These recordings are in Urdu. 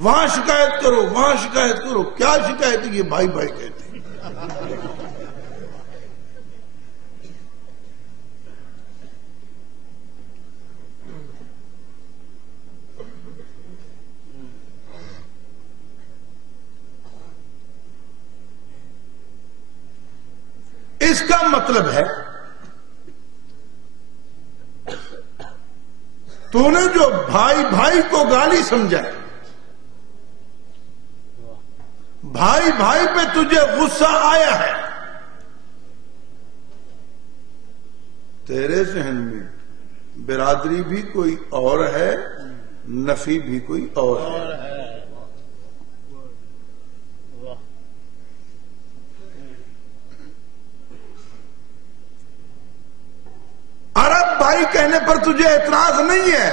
وہاں شکایت کرو، وہاں شکایت کرو. کیا شکایت ہے؟ یہ بھائی بھائی کہتے ہیں. اس کا مطلب ہے تو نے جو بھائی بھائی کو گالی سمجھا، بھائی بھائی پہ تجھے غصہ آیا ہے، تیرے ذہن میں برادری بھی کوئی اور ہے، نفی بھی کوئی اور ہے. عرب بھائی کہنے پر تجھے اعتراض نہیں ہے،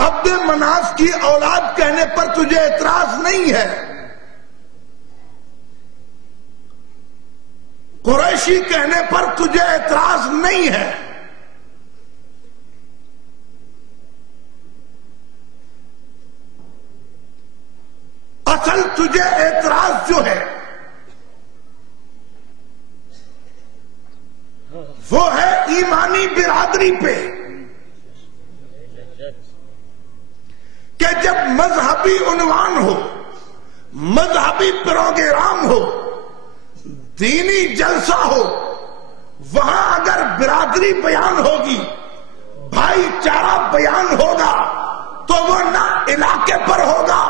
عبد مناف کی اولاد کہنے پر تجھے اعتراض نہیں ہے، قریشی کہنے پر تجھے اعتراض نہیں ہے. اصل تجھے اعتراض جو ہے وہ ہے ایمانی برادری پہ، کہ جب مذہبی عنوان ہو، مذہبی پروگرام ہو، دینی جلسہ ہو، وہاں اگر برادری بیان ہوگی، بھائی چارہ بیان ہوگا، تو وہ نہ علاقے پر ہوگا،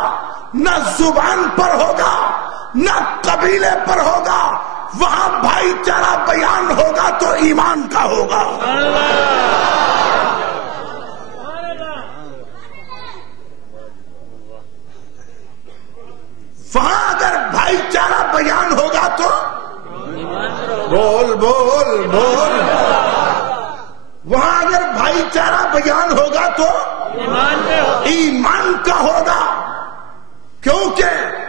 نہ زبان پر ہوگا، نہ قبیلے پر ہوگا. وہاں بھائی چارہ بیان ہوگا تو ایمان کا ہوگا. وہاں اگر بھائی چارہ بیان ہوگا تو بول بول بول، وہاں اگر بھائی چارہ بیان ہوگا تو ایمان کا ہوگا. کیونکہ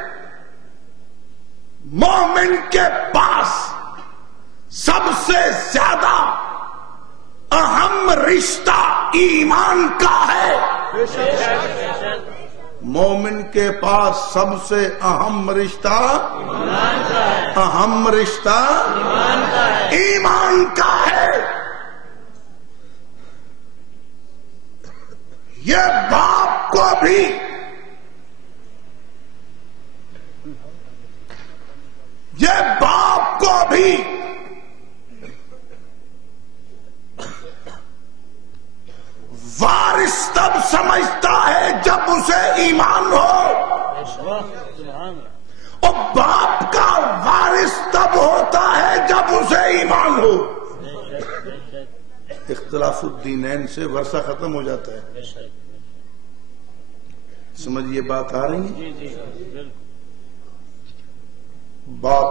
مومن کے پاس سب سے زیادہ اہم رشتہ ایمان کا ہے. مومن کے پاس سب سے اہم رشتہ ایمان کا ہے. یہ باپ کو بھی وارث تب سمجھتا ہے جب اسے ایمان ہو، اور باپ کا وارث تب ہوتا ہے جب اسے ایمان ہو. اختلاف الدینین سے ورثہ ختم ہو جاتا ہے. سمجھیے بات آ رہی ہے؟ باپ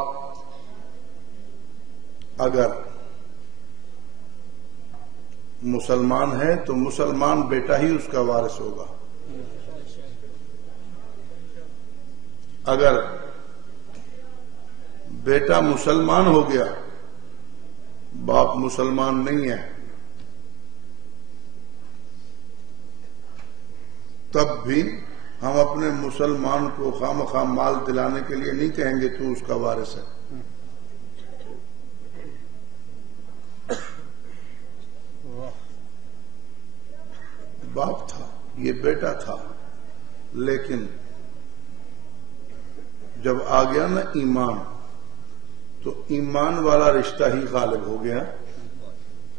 اگر مسلمان ہے تو مسلمان بیٹا ہی اس کا وارث ہوگا. اگر بیٹا مسلمان ہو گیا، باپ مسلمان نہیں ہے، تب بھی ہم اپنے مسلمان کو خواہ مال دلانے کے لیے نہیں کہیں گے تو اس کا وارث ہے. باپ تھا، یہ بیٹا تھا، لیکن جب آ گیا نا ایمان، تو ایمان والا رشتہ ہی غالب ہو گیا.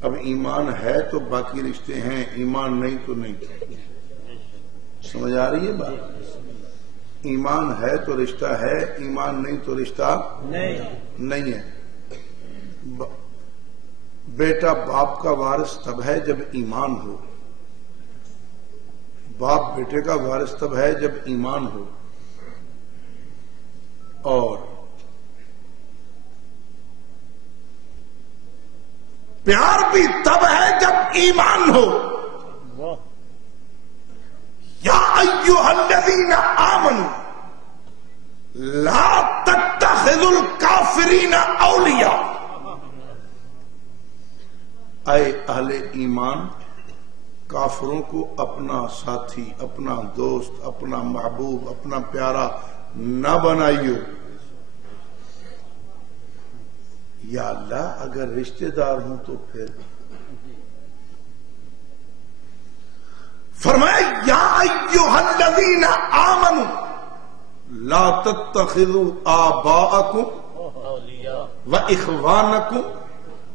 اب ایمان ہے تو باقی رشتے ہیں، ایمان نہیں تو نہیں. سمجھ آ رہی ہے بات؟ ایمان ہے تو رشتہ ہے، ایمان نہیں تو رشتہ نہیں ہے. بیٹا باپ کا وارث تب ہے جب ایمان ہو، باپ بیٹے کا وارث تب ہے جب ایمان ہو، اور پیار بھی تب ہے جب ایمان ہو. یا ایھا الذین آمنوا لا تتخذوا الکافرین اولیاء. اے اہل ایمان، کافروں کو اپنا ساتھی، اپنا دوست، اپنا محبوب، اپنا پیارا نہ بنائیو۔ یا اللہ اگر رشتہ دار ہوں تو پھر فرمایا یا ایھا الذین آمنوا لا تتخذوا آباءکم واخوانکم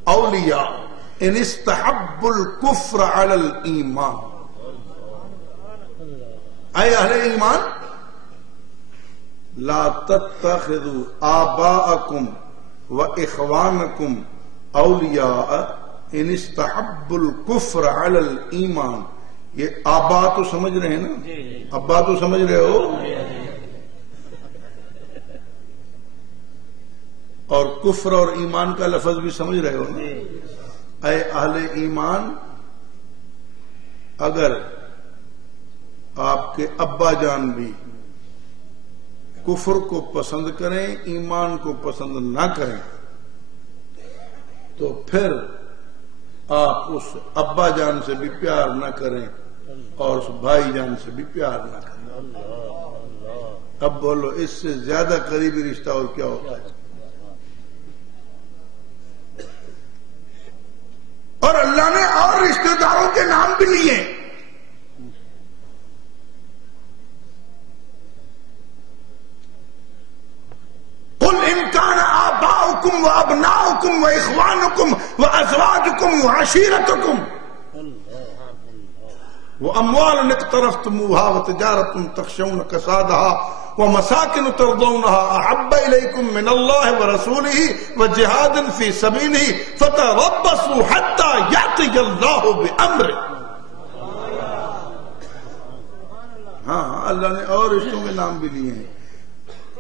اولیاء ان استحبوا الکفر علی الایمان۔ اے اہل ایمان، لا تتخذوا آباءکم واخوانکم اولیاء ان استحبوا الکفر علی الایمان۔ یہ آبا تو سمجھ رہے ہیں نا؟ ابا تو سمجھ رہے ہو؟ اور کفر اور ایمان کا لفظ بھی سمجھ رہے ہو نا؟ اے اہل ایمان، اگر آپ کے ابا جان بھی کفر کو پسند کریں، ایمان کو پسند نہ کریں، تو پھر آپ اس ابا جان سے بھی پیار نہ کریں اور اس بھائی جان سے بھی پیار نہ کریں۔ اب بولو اس سے زیادہ قریبی رشتہ اور کیا ہوتا ہے؟ اور اللہ نے اور رشتہ داروں کے نام بھی لیے۔ قل ان كان آباؤكم وابناؤكم واخوانكم وازواجكم وعشيرتكم واموال اقترفتموها وتجارة تخشون كسادها ومساكن ترضونها احب اليكم من الله ورسوله وجهاد في سبيله فتربصوا حتى ياتي الله بامره۔ ہاں اللہ نے اور رشتوں کے نام بھی لیے ہیں۔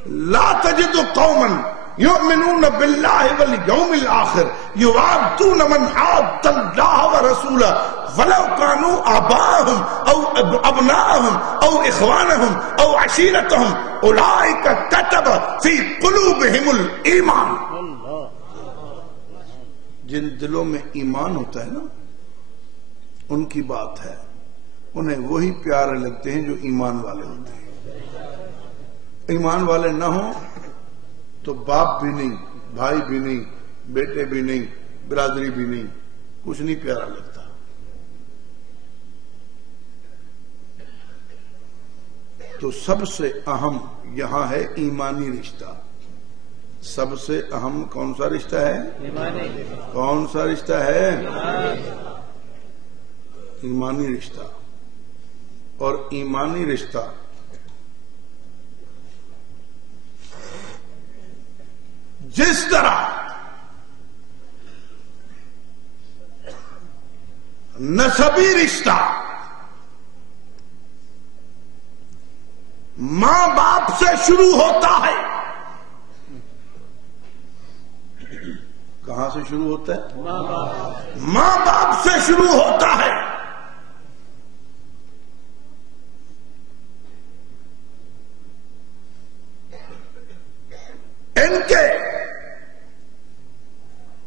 لا تجد قوما يؤمنون بالله واليوم الآخر يوادون من حاد الله ورسوله ولو كانوا آباءهم أو أبناءهم أو إخوانهم أو عشيرتهم أولئك كتب في قلوبهم الإيمان۔ جن دلوں میں ایمان ہوتا ہے نا، ان کی بات ہے، انہیں وہی پیارے لگتے ہیں جو ایمان والے ہوتے ہیں۔ ایمان والے نہ ہوں تو باپ بھی نہیں، بھائی بھی نہیں، بیٹے بھی نہیں، برادری بھی نہیں، کچھ نہیں پیارا لگتا۔ تو سب سے اہم یہاں ہے ایمانی رشتہ۔ سب سے اہم کون سا رشتہ ہے؟ کون سا رشتہ ہے؟ ایمانی رشتہ۔ اور ایمانی رشتہ جس طرح نسبی رشتہ ماں باپ سے شروع ہوتا ہے۔ کہاں سے شروع ہوتا ہے؟ ماں باپ سے شروع ہوتا ہے۔ ان کے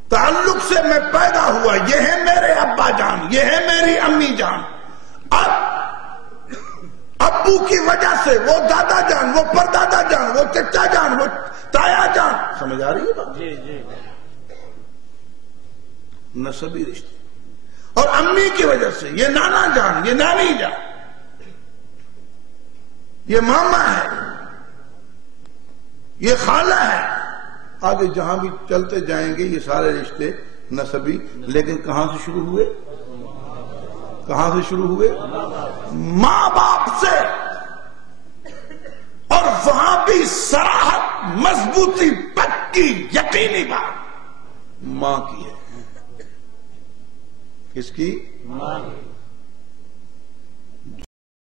تعلق سے میں پیدا ہوا، یہ ہے میرے ابا جان، یہ ہے میری امی جان۔ اب ابو کی وجہ سے وہ دادا جان، وہ پردادا جان، وہ چچا جان، وہ تایا جان، سمجھ آ رہی ہے بات؟ جی۔ نسبی رشتے۔ اور امی کی وجہ سے یہ نانا جان، یہ نانی جان، یہ ماما ہے، یہ خالہ ہے۔ آگے جہاں بھی چلتے جائیں گے یہ سارے رشتے نسبی، لیکن کہاں سے شروع ہوئے؟ کہاں سے شروع ہوئے؟ ماں باپ سے۔ اور وہاں بھی صراحت، مضبوطی، پکی، یقینی بات ماں کی ہے۔ کس کی؟ ماں کی۔